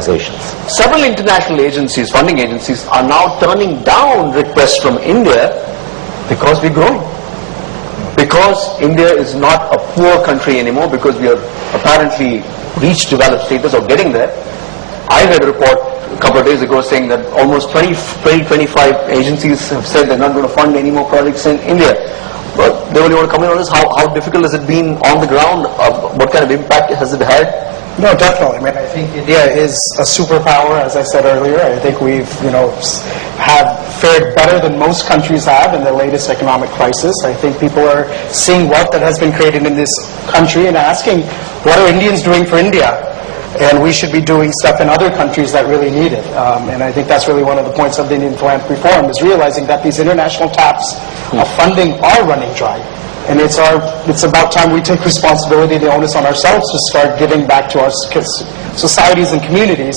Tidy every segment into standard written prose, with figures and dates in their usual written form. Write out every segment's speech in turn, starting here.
organizations. Several international agencies, funding agencies, are now turning down requests from India because we're growing. Because India is not a poor country anymore, because we are apparently reached developed status or getting there. I read a report a couple of days ago saying that almost 25 agencies have said they're not going to fund any more projects in India. But they only want to come in on this. How difficult has it been on the ground? What kind of impact has it had? No, definitely. I mean, I think India is a superpower, as I said earlier. I think we've, have fared better than most countries have in the latest economic crisis. I think people are seeing wealth that has been created in this country and asking, what are Indians doing for India? And we should be doing stuff in other countries that really need it. And I think that's really one of the points of the Indian Philanthropy Forum, is realizing that these international taps of funding are running dry. And it's about time we take responsibility, the onus on ourselves, to start giving back to our societies and communities.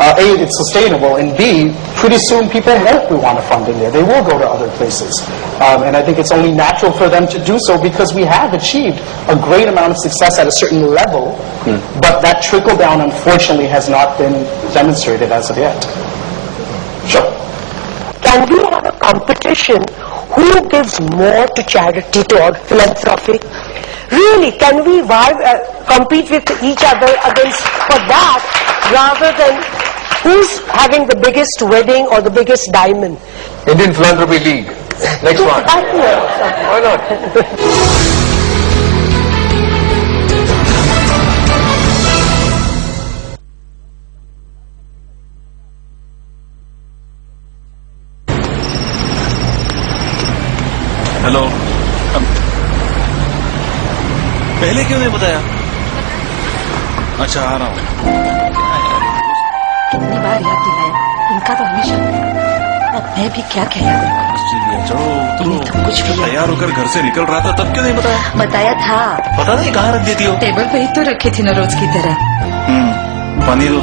A, it's sustainable, and B, pretty soon people won't want to fund India. They will go to other places. And I think it's only natural for them to do so, because we have achieved a great amount of success at a certain level, but that trickle down, unfortunately, has not been demonstrated as of yet. Sure. Can we have a competition? Who gives more to charity, to philanthropy? Really, can we compete with each other for that, rather than who's having the biggest wedding or the biggest diamond? Indian Philanthropy League. Next one. Why not? Hello, पहले क्यों नहीं बताया? अच्छा, आ रहा हूँ। कितनी बार याद दिलाया, इनका तो हमेशा। अब मैं भी क्या याद रखूं? चलो, तुम कुछ भी तैयार होकर घर से निकल रहा था, तब क्यों नहीं बताया? बताया था। पता नहीं कहाँ रख देती हो? टेबल पे ही तो रखी थी ना, रोज की तरह। पानी दो।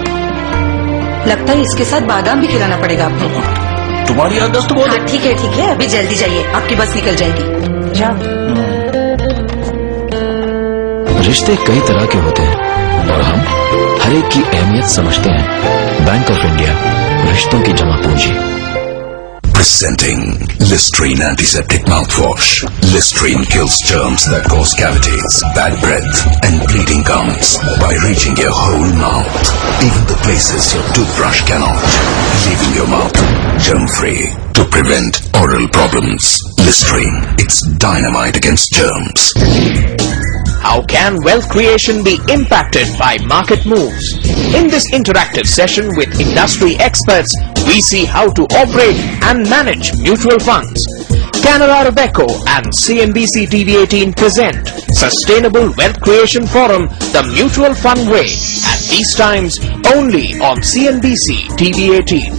लगता है इसके साथ बादाम भी खिलाना पड़ेगा आपको। तुम्हारी याददाश्त तो बहुत। हाँ, ठीक है, अभी जल्दी जाइए, आपकी बस निकल जाएगी। जाओ। रिश्ते कई तरह के होते हैं और हम हर एक की अहमियत समझते हैं। बैंक ऑफ इंडिया, रिश्तों की जमा पूंजी। Presenting Listerine Antiseptic Mouthwash. Listerine kills germs that cause cavities, bad breath, and bleeding gums by reaching your whole mouth, even the places your toothbrush cannot, leaving your mouth germ-free to prevent oral problems. Listerine, it's dynamite against germs. How can wealth creation be impacted by market moves? In this interactive session with industry experts, we see how to operate and manage mutual funds. Canara Robeco and CNBC TV18 present Sustainable Wealth Creation Forum, the Mutual Fund Way, at these times only on CNBC TV18.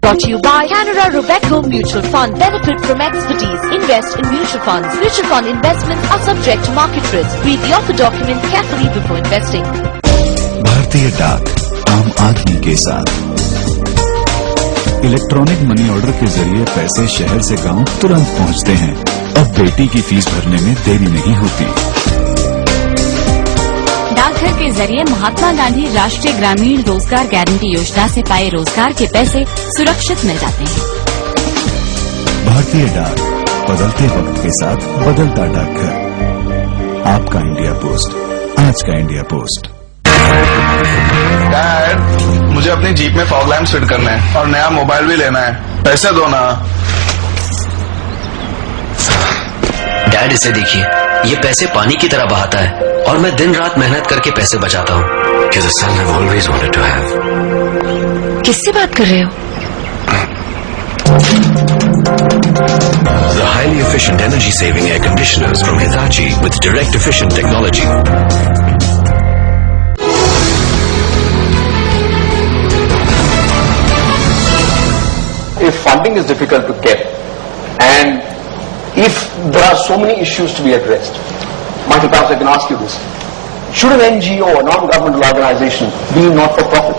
Brought to you by Canara Robeco Mutual Fund. Benefit from expertise. Invest in mutual funds. Mutual fund investments are subject to market risk. Read the offer document carefully before investing. भारतीय डाक, आम आदमी के साथ। Electronic money order के जरिए पैसे शहर से गांव तुरंत पहुंचते हैं। अब बेटी की फीस भरने में देरी नहीं होती। डाकघर के जरिए महात्मा गांधी राष्ट्रीय ग्रामीण रोजगार गारंटी योजना से पाए रोजगार के पैसे सुरक्षित मिल जाते हैं। भारतीय डाक, बदलते वक्त के साथ बदलता डाकघर। आपका इंडिया पोस्ट, आज का इंडिया पोस्ट। डैड, मुझे अपनी जीप में फॉग लैंप्स फिट करना है और नया मोबाइल भी लेना है। पैसे दो ना। डैड, इसे देखिए, ये पैसे पानी की तरह बहाता है और मैं दिन रात मेहनत करके पैसे बचाता हूँ। Because a son I've always wanted to have. किससे बात कर रहे हो? The highly efficient energy-saving air conditioners from Hitachi with direct efficient technology. If funding is difficult to get, and if there are so many issues to be addressed, Michael, perhaps I can ask you this. Should an NGO, a non-governmental organization, be not-for-profit?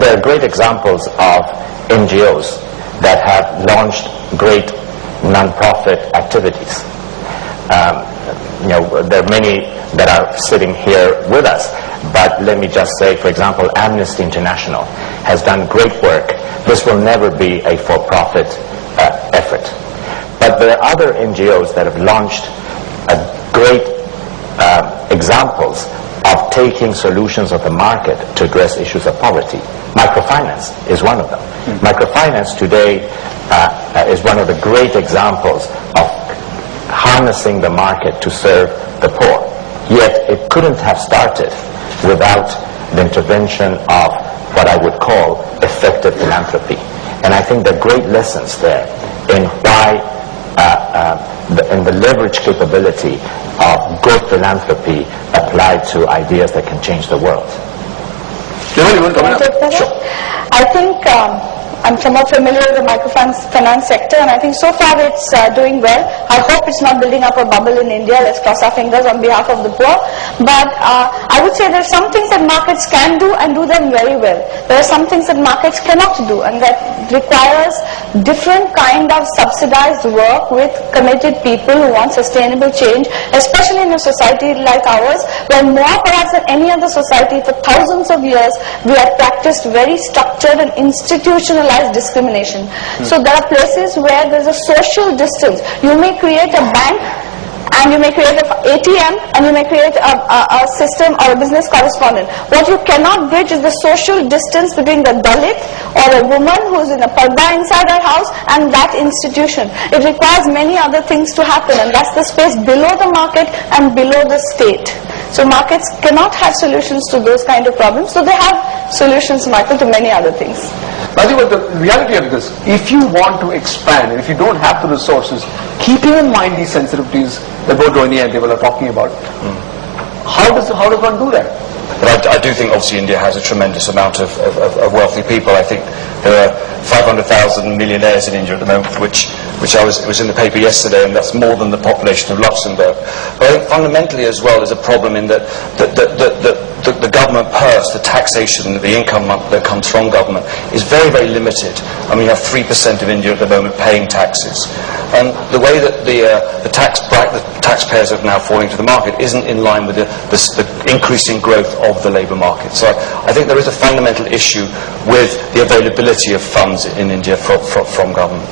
There are great examples of NGOs that have launched great non-profit activities. There are many that are sitting here with us. But let me just say, for example, Amnesty International has done great work. This will never be a for-profit effort. But there are other NGOs that have launched great examples of taking solutions of the market to address issues of poverty. Microfinance is one of them. Microfinance today is one of the great examples of harnessing the market to serve the poor. Yet it couldn't have started without the intervention of what I would call effective philanthropy. And I think there are great lessons there in why in the leverage capability of good philanthropy applied to ideas that can change the world. Sure. I think I'm somewhat familiar with the microfinance sector, and I think so far it's doing well. I hope it's not building up a bubble in India. Let's cross our fingers on behalf of the poor. But I would say there are some things that markets can do and do them very well. There are some things that markets cannot do, and that requires different kind of subsidized work with committed people who want sustainable change, especially in a society like ours, where more perhaps than any other society for thousands of years we have practiced very structured and institutionalized discrimination. So there are places where there's a social distance. You may create a bank, and you may create an ATM, and you may create a system or a business correspondent. What you cannot bridge is the social distance between the Dalit or a woman who's in a parda inside her house and that institution. It requires many other things to happen, and that's the space below the market and below the state. So markets cannot have solutions to those kind of problems, so they have solutions, Michael, to many other things. I think what the reality of this, if you want to expand, and if you don't have the resources, keeping in mind these sensitivities that both Rohini and Deval are talking about, how does one do that? But I do think obviously India has a tremendous amount of wealthy people. I think there are 500,000 millionaires in India at the moment, which it was in the paper yesterday, and that's more than the population of Luxembourg. But I think fundamentally as well there's a problem in that the government purse, the taxation, the income that comes from government is very, very limited. I mean, you have 3% of India at the moment paying taxes. And the way that the taxpayers are now falling to the market isn't in line with the increasing growth of the labour market. So I think there is a fundamental issue with the availability of funds in India from government.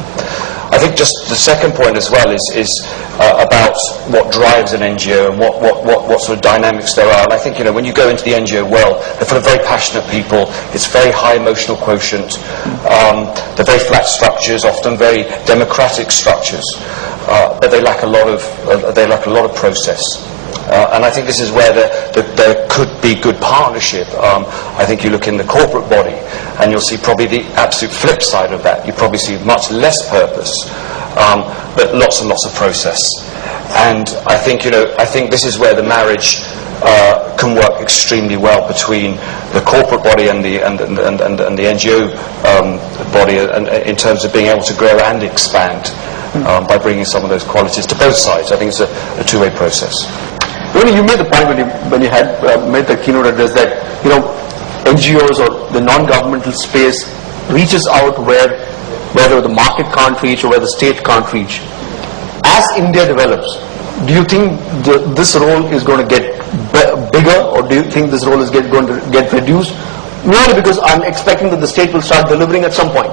I think just the second point as well is about what drives an NGO and what sort of dynamics there are. And I think, when you go into the NGO world, they're full of very passionate people. It's very high emotional quotient. They're very flat structures, often very democratic structures, but they lack a lot of process. And I think this is where there could be good partnership. I think you look in the corporate body and you'll see probably the absolute flip side of that. You probably see much less purpose, but lots and lots of process. And I think this is where the marriage can work extremely well between the corporate body and the NGO body, and in terms of being able to grow and expand by bringing some of those qualities to both sides. I think it's a two-way process. Really, you made the point when you had made the keynote address that NGOs or the non-governmental space reaches out where the market can't reach or where the state can't reach. As India develops, do you think this role is going to get bigger, or do you think this role is going to get reduced? Merely because I'm expecting that the state will start delivering at some point.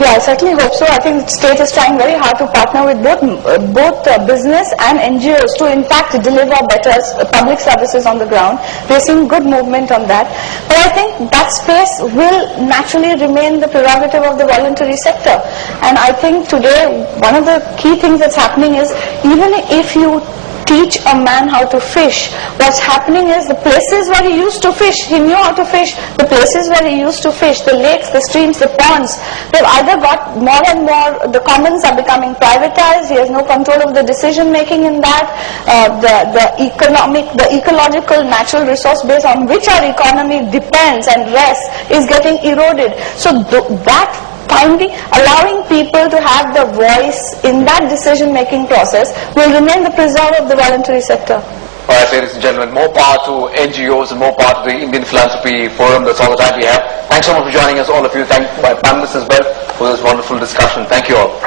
Yeah, I certainly hope so. I think the state is trying very hard to partner with both business and NGOs to in fact deliver better public services on the ground. We're seeing good movement on that. But I think that space will naturally remain the prerogative of the voluntary sector. And I think today one of the key things that's happening is, even if you teach a man how to fish, what's happening is the places where he used to fish, he knew how to fish, the places where he used to fish, the lakes, the streams, the ponds, they've either got more and more, the commons are becoming privatized, he has no control of the decision making in that, the ecological natural resource base on which our economy depends and rests is getting eroded. So that finally, allowing people to have the voice in that decision-making process will remain the preserve of the voluntary sector. All right, ladies and gentlemen, more power to NGOs and more power to the Indian Philanthropy Forum. That's all the time we have. Thanks so much for joining us, all of you. Thank my panelists as well for this wonderful discussion. Thank you all.